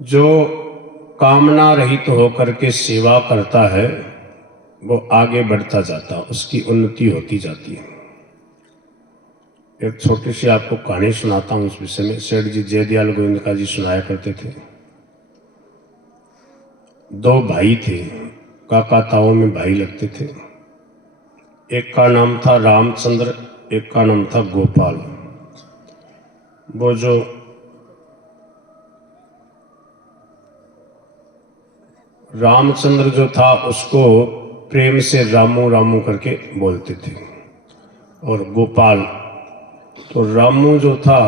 जो कामना रहित होकर के सेवा करता है वो आगे बढ़ता जाता, उसकी उन्नति होती जाती है। एक छोटी सी आपको कहानी सुनाता हूँ उस विषय में। सेठ जी जयदयाल गोविंद जी सुनाया करते थे। दो भाई थे, काका ताऊ में भाई लगते थे। एक का नाम था रामचंद्र, एक का नाम था गोपाल। वो जो रामचंद्र जो था उसको प्रेम से रामू रामू करके बोलते थे, और गोपाल, तो रामू जो था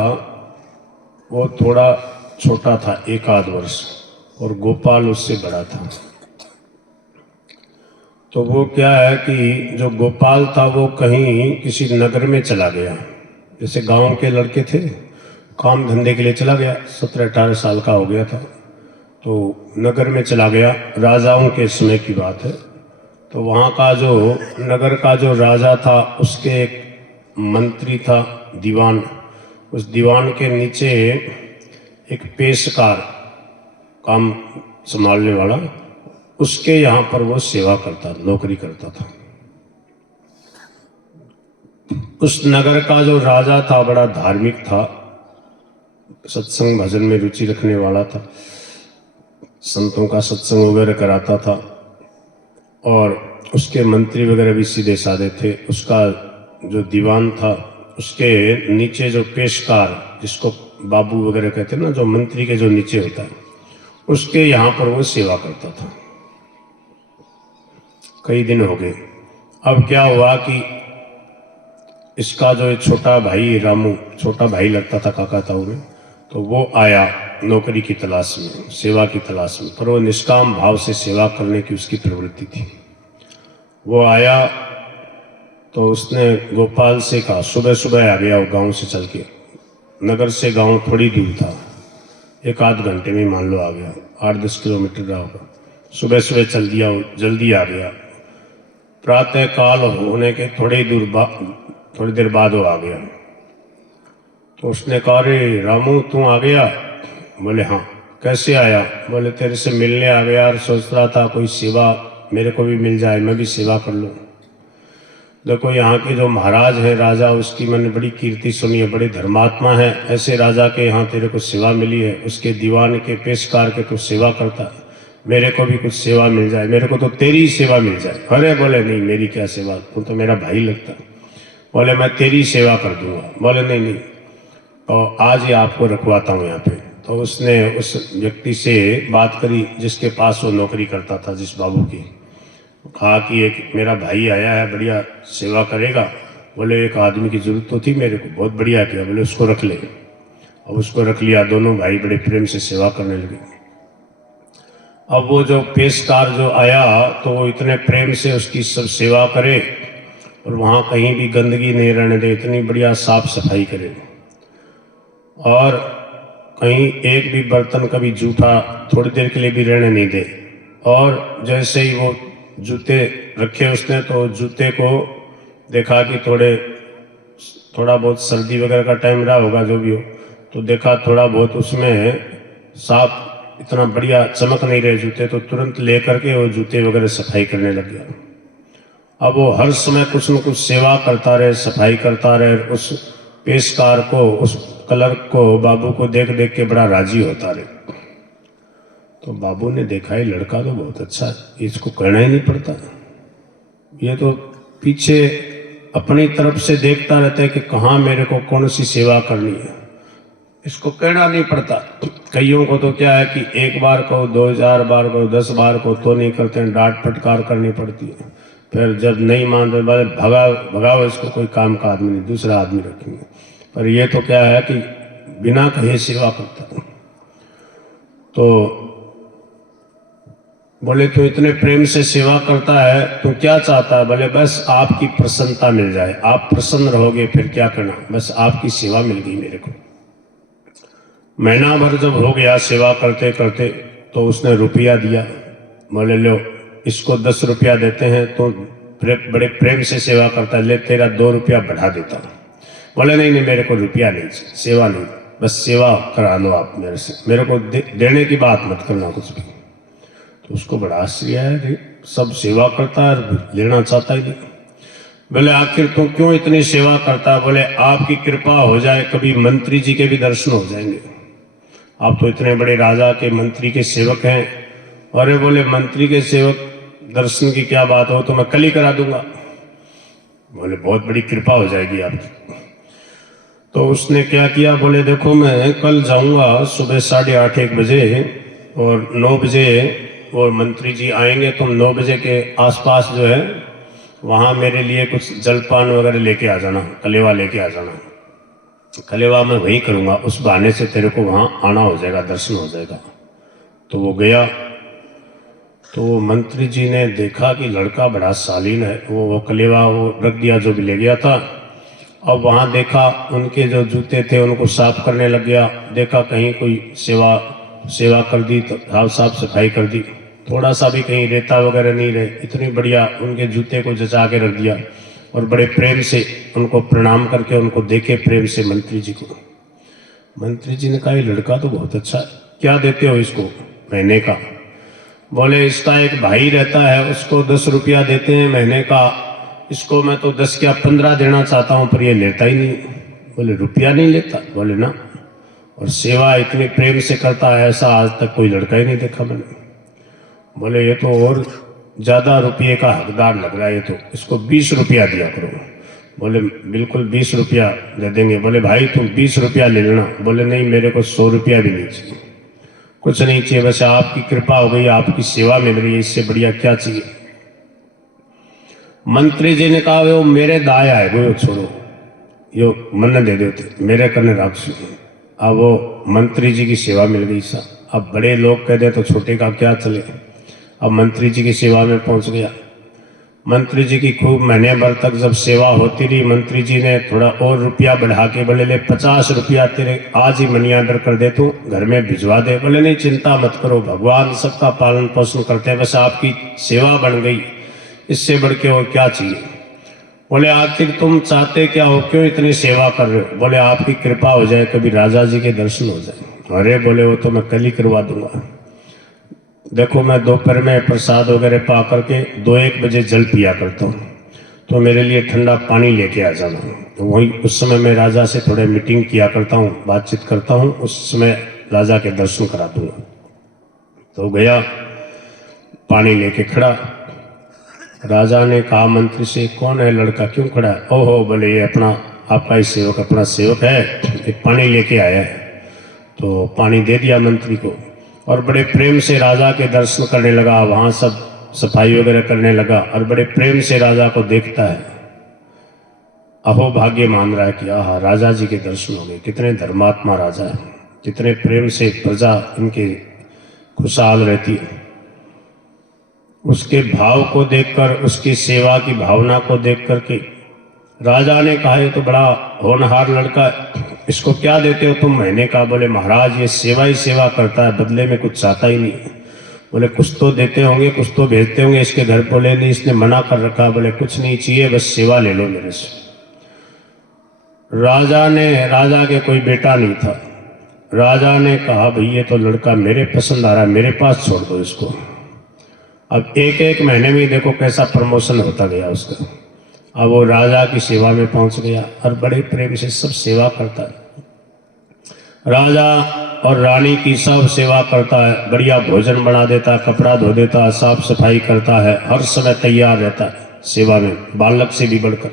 वो थोड़ा छोटा था, 1 आध वर्ष, और गोपाल उससे बड़ा था। तो वो क्या है कि जो गोपाल था वो कहीं किसी नगर में चला गया। जैसे गांव के लड़के थे, काम धंधे के लिए चला गया, 17-18 साल का हो गया था, तो नगर में चला गया। राजाओं के समय की बात है। तो वहाँ का जो नगर का जो राजा था उसके एक मंत्री था, दीवान। उस दीवान के नीचे एक पेशकार, काम संभालने वाला, उसके यहाँ पर वो सेवा करता, नौकरी करता था। उस नगर का जो राजा था बड़ा धार्मिक था, सत्संग भजन में रुचि रखने वाला था, संतों का सत्संग वगैरह कराता था, और उसके मंत्री वगैरह भी सीधे साधे थे। उसका जो दीवान था उसके नीचे जो पेशकार, जिसको बाबू वगैरह कहते हैं ना, जो मंत्री के जो नीचे होता है, उसके यहाँ पर वो सेवा करता था। कई दिन हो गए। अब क्या हुआ कि इसका जो एक छोटा भाई रामू, छोटा भाई लगता था काका ताऊ में, तो वो आया नौकरी की तलाश में, सेवा की तलाश में, पर वो निष्काम भाव से सेवा करने की उसकी प्रवृत्ति थी। वो आया तो उसने गोपाल से कहा, सुबह सुबह आ गया वो गांव से चल के, नगर से गांव थोड़ी दूर था, 1 आध घंटे में मान लो आ गया, 8-10 किलोमीटर रहा होगा। सुबह सुबह चल दिया, जल्दी आ गया। प्रातः काल होने के थोड़ी देर बाद वो आ गया। तो उसने कहा, रे रामू तू आ गया? बोले हाँ। कैसे आया? बोले तेरे से मिलने आ गया और सोच रहा था कोई सेवा मेरे को भी मिल जाए, मैं भी सेवा कर लूँ। देखो यहाँ के जो महाराज है, राजा, उसकी मैंने बड़ी कीर्ति सुनी है, बड़े धर्मात्मा है। ऐसे राजा के यहाँ तेरे को सेवा मिली है, उसके दीवान के पेशकार के तू सेवा करता, मेरे को भी कुछ सेवा मिल जाए, मेरे को तो तेरी सेवा मिल जाए। अरे बोले नहीं, मेरी क्या सेवा, तू तो मेरा भाई लगता। बोले मैं तेरी सेवा कर दूंगा। बोले नहीं नहीं, और आज ही आपको रखवाता हूँ यहाँ पे। तो उसने उस व्यक्ति से बात करी जिसके पास वो नौकरी करता था, जिस बाबू की। कहा कि एक मेरा भाई आया है, बढ़िया सेवा करेगा। बोले एक आदमी की जरूरत तो थी मेरे को, बहुत बढ़िया किया। बोले उसको रख ले। और उसको रख लिया। दोनों भाई बड़े प्रेम से सेवा करने लगे। अब वो जो पेशकार जो आया तो वो इतने प्रेम से उसकी सब सेवा करे, और वहाँ कहीं भी गंदगी नहीं रहने दे, इतनी बढ़िया साफ सफाई करे, और कहीं एक भी बर्तन कभी जूठा थोड़ी देर के लिए भी रहने नहीं दे। और जैसे ही वो जूते रखे उसने, तो जूते को देखा कि थोड़ा बहुत सर्दी वगैरह का टाइम रहा होगा, जो भी हो, तो देखा थोड़ा बहुत उसमें साफ, इतना बढ़िया चमक नहीं रहे जूते, तो तुरंत लेकर के वो जूते वगैरह सफाई करने लग गया। अब वो हर समय कुछ न कुछ सेवा करता रहे, सफाई करता रहे। उस पेशकार को, उस क्लर्क को, बाबू को देख देख के बड़ा राजी होता रहे। तो बाबू ने देखा ये लड़का तो बहुत अच्छा है, इसको कहना ही नहीं पड़ता, ये तो पीछे अपनी तरफ से देखता रहता है कि कहाँ मेरे को कौन सी सेवा करनी है, इसको कहना नहीं पड़ता। कईयों को तो क्या है कि 1 बार कहो, 2000 बार कहो, 10 बार कहो तो नहीं करते हैं, डांट फटकार करनी पड़ती है। फिर जब नहीं मानते बारे भगाओ इसको, कोई काम का आदमी नहीं, दूसरा आदमी रखेंगे। पर ये तो क्या है कि बिना कहे सेवा करता। तो बोले तू इतने प्रेम से सेवा करता है, तू क्या चाहता है? बोले बस आपकी प्रसन्नता मिल जाए, आप प्रसन्न रहोगे, फिर क्या करना, बस आपकी सेवा मिल गई मेरे को। महीना भर जब हो गया सेवा करते करते, तो उसने रुपया दिया। बोले लो इसको 10 रुपया देते हैं, तो बड़े प्रेम से सेवा करता है, ले तेरा 2 रुपया बढ़ा देता हूँ। बोले नहीं नहीं, मेरे को रुपया नहीं, सेवा नहीं, बस सेवा करा लो आप मेरे से, मेरे को देने की बात मत करना कुछ भी। तो उसको बड़ा आश्चर्य है कि सब सेवा करता है और लेना चाहता ही नहीं। बोले आखिर तू क्यों इतनी सेवा करता है? बोले आपकी कृपा हो जाए कभी मंत्री जी के भी दर्शन हो जाएंगे। आप तो इतने बड़े राजा के मंत्री के सेवक हैं। अरे बोले मंत्री के सेवक दर्शन की क्या बात हो, तो मैं कल ही करा दूंगा। बोले बहुत बड़ी कृपा हो जाएगी आपकी। तो उसने क्या किया, बोले देखो मैं कल जाऊंगा सुबह 8:30 1 बजे, और 9 बजे वो मंत्री जी आएंगे। तुम 9 बजे के आसपास जो है वहाँ मेरे लिए कुछ जलपान वगैरह लेके आ जाना, कलेवा लेके आ जाना। कलेवा मैं वहीं करूँगा, उस बहाने से तेरे को वहाँ आना हो जाएगा, दर्शन हो जाएगा। तो वो गया। तो वो मंत्री जी ने देखा कि लड़का बड़ा शालीन है। वो कलेवा वो रख दिया जो भी ले गया था। अब वहाँ देखा उनके जो जूते थे उनको साफ करने लग गया। देखा कहीं कोई सेवा कर दी, तो साफ सफाई कर दी। थोड़ा सा भी कहीं रेता वगैरह नहीं रहे, इतनी बढ़िया उनके जूते को जचा के रख दिया। और बड़े प्रेम से उनको प्रणाम करके उनको देखे प्रेम से मंत्री जी को। मंत्री जी ने कहा ये लड़का तो बहुत अच्छा है, क्या देते हो इसको महीने का? बोले इसका एक भाई रहता है, उसको 10 रुपया देते हैं महीने का। इसको मैं तो 10 क्या 15 देना चाहता हूँ, पर ये लेता ही नहीं। बोले रुपया नहीं लेता? बोले ना, और सेवा इतने प्रेम से करता है, ऐसा आज तक कोई लड़का ही नहीं देखा मैंने। बोले ये तो और ज़्यादा रुपये का हकदार लग रहा है, ये तो इसको 20 रुपया दिया करो। बोले बिल्कुल 20 रुपया दे देंगे। बोले भाई तुम 20 रुपया ले लेना। बोले नहीं, मेरे को 100 रुपया भी नहीं चाहिए, कुछ नहीं चाहिए, वैसे आपकी कृपा हो गई, आपकी सेवा मिल रही है, इससे बढ़िया क्या चाहिए। मंत्री जी ने कहा वो मेरे दाया है, वो छोड़ो, यो मन दे देते मेरे करने राक्षस। अब वो मंत्री जी की सेवा मिल गई सा। अब बड़े लोग कह दे तो छोटे का क्या चले। अब मंत्री जी की सेवा में पहुंच गया। मंत्री जी की खूब महीने भर तक जब सेवा होती रही, मंत्री जी ने थोड़ा और रुपया बढ़ा के बोले ले 50 रुपया तेरे आज ही मनी ऑर्डर कर दे, तू घर में भिजवा दे। बोले नहीं चिंता मत करो, भगवान सबका पालन पोषण करते हैं, बस आपकी सेवा बन गई, इससे बढ़ के और क्या चाहिए। बोले आखिर तुम चाहते क्या हो, क्यों इतनी सेवा कर रहे हो? बोले आपकी कृपा हो जाए कभी राजा जी के दर्शन हो जाए। अरे बोले वो तो मैं कल ही करवा दूंगा। देखो मैं दोपहर में प्रसाद वगैरह पा करके 2-1 बजे जल पिया करता हूँ, तो मेरे लिए ठंडा पानी लेके आ जाना। तो वही उस समय मैं राजा से थोड़े मीटिंग किया करता हूँ, बातचीत करता हूँ, उस समय राजा के दर्शन करा दूंगा। तो गया, पानी लेके खड़ा। राजा ने कहा मंत्री से कौन है लड़का, क्यों खड़ा है? ओहो बोले ये अपना आपका ही सेवक, अपना सेवक है, एक पानी लेके आया है। तो पानी दे दिया मंत्री को और बड़े प्रेम से राजा के दर्शन करने लगा। वहाँ सब सफाई वगैरह करने लगा और बड़े प्रेम से राजा को देखता है। अहो भाग्य मान रहा है कि आह राजा जी के दर्शन हो गए, कितने धर्मात्मा राजा है, कितने प्रेम से प्रजा इनके खुशहाल रहती है। उसके भाव को देखकर, उसकी सेवा की भावना को देख करके राजा ने कहा ये तो बड़ा होनहार लड़का है, इसको क्या देते हो तुम महीने का? बोले महाराज ये सेवा ही सेवा करता है, बदले में कुछ चाहता ही नहीं। बोले कुछ तो देते होंगे, कुछ तो भेजते होंगे इसके घर। बोले नहीं, इसने मना कर रखा। बोले कुछ नहीं चाहिए, बस सेवा ले लो मेरे से। राजा के कोई बेटा नहीं था। राजा ने कहा भाई ये तो लड़का मेरे पसंद आ रहा है, मेरे पास छोड़ दो इसको। अब 1-1 महीने में देखो कैसा प्रमोशन होता गया उसका। अब वो राजा की सेवा में पहुंच गया और बड़े प्रेम से सब सेवा करता है। राजा और रानी की सब सेवा करता है, बढ़िया भोजन बना देता है, कपड़ा धो देता है, साफ सफाई करता है, हर समय तैयार रहता है सेवा में, बालक से भी बढ़कर।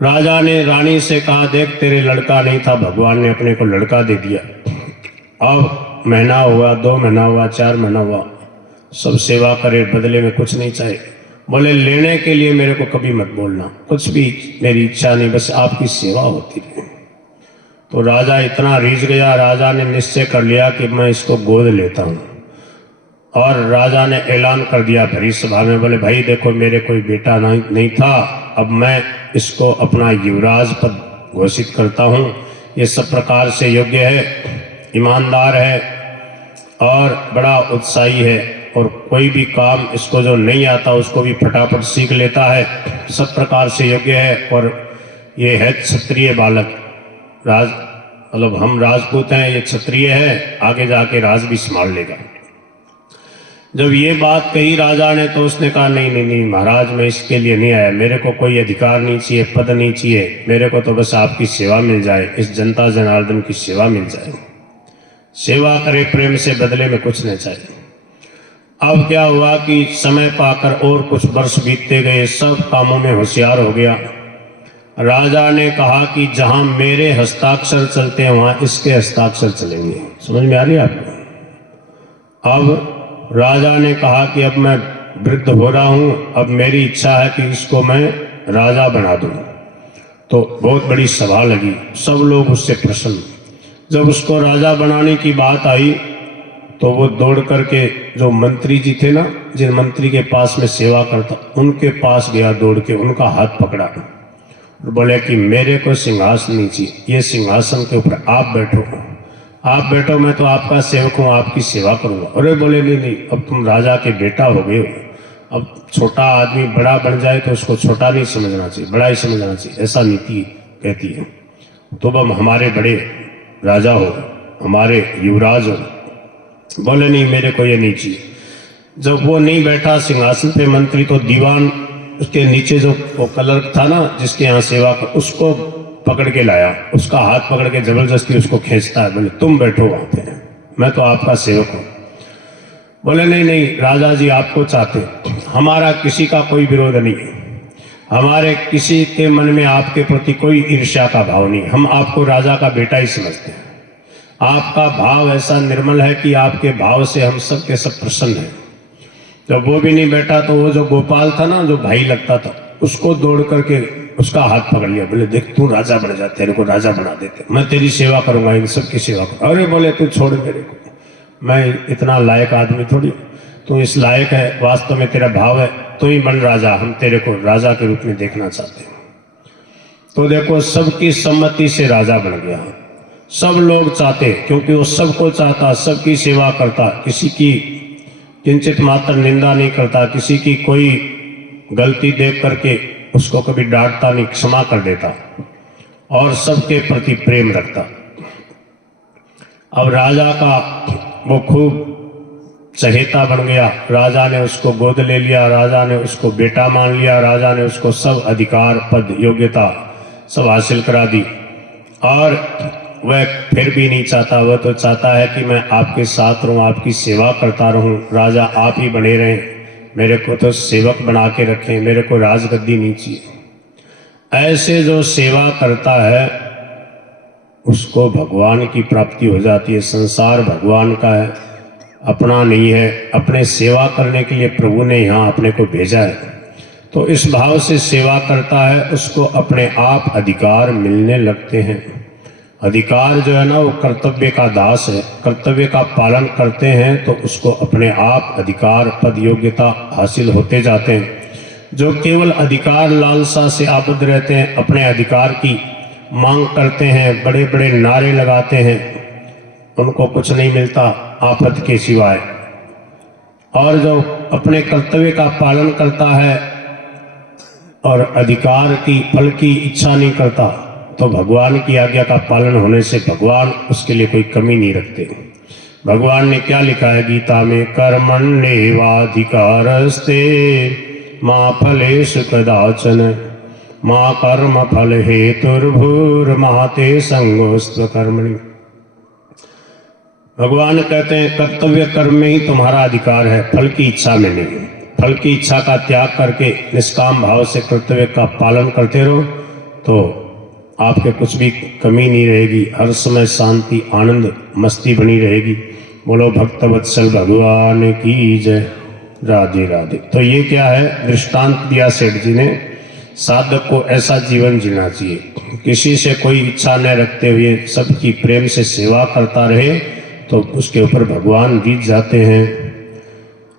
राजा ने रानी से कहा देख तेरे लड़का नहीं था, भगवान ने अपने को लड़का दे दिया। अब महीना हुआ, 2 महीना हुआ, 4 महीना हुआ, सब सेवा करे, बदले में कुछ नहीं चाहे। बोले लेने के लिए मेरे को कभी मत बोलना, कुछ भी मेरी इच्छा नहीं, बस आपकी सेवा होती रहे। तो राजा इतना रीझ गया, राजा ने निश्चय कर लिया कि मैं इसको गोद लेता हूँ। और राजा ने ऐलान कर दिया भरी सभा में, बोले भाई देखो मेरे कोई बेटा नहीं था, अब मैं इसको अपना युवराज पद घोषित करता हूँ। ये सब प्रकार से योग्य है, ईमानदार है और बड़ा उत्साही है, और कोई भी काम इसको जो नहीं आता उसको भी फटाफट सीख लेता है, सब प्रकार से योग्य है। और ये है क्षत्रिय बालक, मतलब हम राजपूत हैं, ये क्षत्रिय है, आगे जाके राज भी संभाल लेगा। जब ये बात कही राजा ने तो उसने कहा नहीं नहीं नहीं महाराज, मैं इसके लिए नहीं आया, मेरे को कोई अधिकार नहीं चाहिए, पद नहीं चाहिए, मेरे को तो बस आपकी सेवा मिल जाए, इस जनता जनार्दन की सेवा मिल जाए, सेवा करे प्रेम से, बदले में कुछ नहीं चाहिए। अब क्या हुआ कि समय पाकर और कुछ वर्ष बीतते गए, सब कामों में होशियार हो गया। राजा ने कहा कि जहां मेरे हस्ताक्षर चलते हैं वहां इसके हस्ताक्षर चलेंगे। समझ में आ रही है आपको? अब राजा ने कहा कि अब मैं वृद्ध हो रहा हूं, अब मेरी इच्छा है कि इसको मैं राजा बना दूं। तो बहुत बड़ी सभा लगी, सब लोग उससे प्रसन्न। जब उसको राजा बनाने की बात आई तो वो दौड़ करके, जो मंत्री जी थे ना, जिन मंत्री के पास में सेवा करता, उनके पास गया दौड़ के, उनका हाथ पकड़ा और बोले कि मेरे को सिंहासन नहीं चाहिए, ये सिंहासन के ऊपर आप बैठो, आप बैठो, मैं तो आपका सेवक हूँ, आपकी सेवा करूँगा। अरे बोले नहीं नहीं, अब तुम राजा के बेटा हो गए हो, अब छोटा आदमी बड़ा बन जाए तो उसको छोटा नहीं समझना चाहिए, बड़ा ही समझना चाहिए, ऐसा नीति कहती है। तो अब हमारे बड़े राजा हो, हमारे युवराज हो। बोले नहीं, मेरे को ये नहीं चाहिए। जब वो नहीं बैठा सिंहासन पे मंत्री, तो दीवान उसके नीचे जो वो क्लर्क था ना, जिसके यहाँ सेवा कर, उसको पकड़ के लाया, उसका हाथ पकड़ के जबरदस्ती उसको खींचता है, बोले तुम बैठो वहां पे, मैं तो आपका सेवक हूं। बोले नहीं नहीं राजा जी, आपको चाहते, हमारा किसी का कोई विरोध नहीं है, हमारे किसी के मन में आपके प्रति कोई ईर्ष्या का भाव नहीं, हम आपको राजा का बेटा ही समझते हैं, आपका भाव ऐसा निर्मल है कि आपके भाव से हम सब के सब प्रसन्न हैं। जब वो भी नहीं बैठा तो वो जो गोपाल था ना, जो भाई लगता था, उसको दौड़ करके उसका हाथ पकड़ लिया, बोले देख तू राजा बन जा, तेरे को राजा बना देते, मैं तेरी सेवा करूंगा, इन सब की सेवा करूंगा। अरे बोले तू छोड़ मेरे को, मैं इतना लायक आदमी थोड़ी, तू इस लायक है, वास्तव में तेरा भाव है, तू ही बन राजा, हम तेरे को राजा के रूप में देखना चाहते हैं। तो देखो सबकी सम्मति से राजा बन गया, सब लोग चाहते, क्योंकि वो सबको चाहता, सबकी सेवा करता, किसी की किंचित मात्र निंदा नहीं करता, किसी की कोई गलती देख करके उसको कभी डांटता नहीं, क्षमा कर देता और सबके प्रति प्रेम रखता। अब राजा का वो खूब चहेता बन गया, राजा ने उसको गोद ले लिया, राजा ने उसको बेटा मान लिया, राजा ने उसको सब अधिकार, पद, योग्यता सब हासिल करा दी। और वह फिर भी नहीं चाहता, वह तो चाहता है कि मैं आपके साथ रहूं, आपकी सेवा करता रहूं, राजा आप ही बने रहें, मेरे को तो सेवक बना के रखें, मेरे को राजगद्दी नहीं चाहिए। ऐसे जो सेवा करता है उसको भगवान की प्राप्ति हो जाती है। संसार भगवान का है, अपना नहीं है, अपने सेवा करने के लिए प्रभु ने यहाँ अपने को भेजा है। तो इस भाव से सेवा करता है, उसको अपने आप अधिकार मिलने लगते हैं। अधिकार जो है ना, वो कर्तव्य का दास है, कर्तव्य का पालन करते हैं तो उसको अपने आप अधिकार, पद, योग्यता हासिल होते जाते हैं। जो केवल अधिकार लालसा से आबद्ध रहते हैं, अपने अधिकार की मांग करते हैं, बड़े बड़े नारे लगाते हैं, उनको कुछ नहीं मिलता आफत के सिवाय। और जो अपने कर्तव्य का पालन करता है और अधिकार की फल की इच्छा नहीं करता, तो भगवान की आज्ञा का पालन होने से भगवान उसके लिए कोई कमी नहीं रखते। भगवान ने क्या लिखा है गीता में, कर्मण्येवाधिकारस्ते मा फलेषु कदाचन मा कर्म फल हेतुर्भुर्मा ते संगोस्त्व कर्मणि। भगवान कहते हैं कर्तव्य कर्म में ही तुम्हारा अधिकार है, फल की इच्छा में नहीं। फल की इच्छा का त्याग करके निष्काम भाव से कर्तव्य का पालन करते रहो तो आपके कुछ भी कमी नहीं रहेगी, हर समय शांति, आनंद, मस्ती बनी रहेगी। बोलो भक्तवत्सल भगवान की जय, राधे राधे। तो ये क्या है, दृष्टांत दिया सेठ जी ने, साधक को ऐसा जीवन जीना चाहिए, किसी से कोई इच्छा न रखते हुए सबकी प्रेम से सेवा करता रहे तो उसके ऊपर भगवान जीत जाते हैं।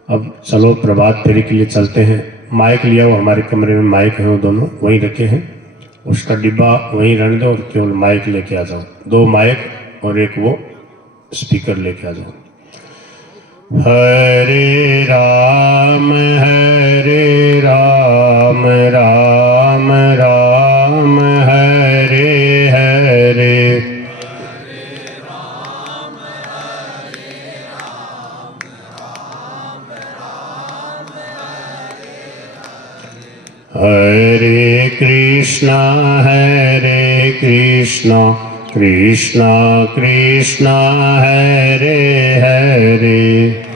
अब चलो प्रभात फेरी के लिए चलते हैं। माइक लिया हो, हमारे कमरे में माइक है, वो दोनों वहीं रखे हैं, उसका डिब्बा वहीं रहने दो और केवल माइक लेके आ जाओ, 2 माइक और एक वो स्पीकर लेके आ जाओ। हरे राम राम राम हरे हरे, हरे कृष्णा कृष्णा कृष्णा हरे हरे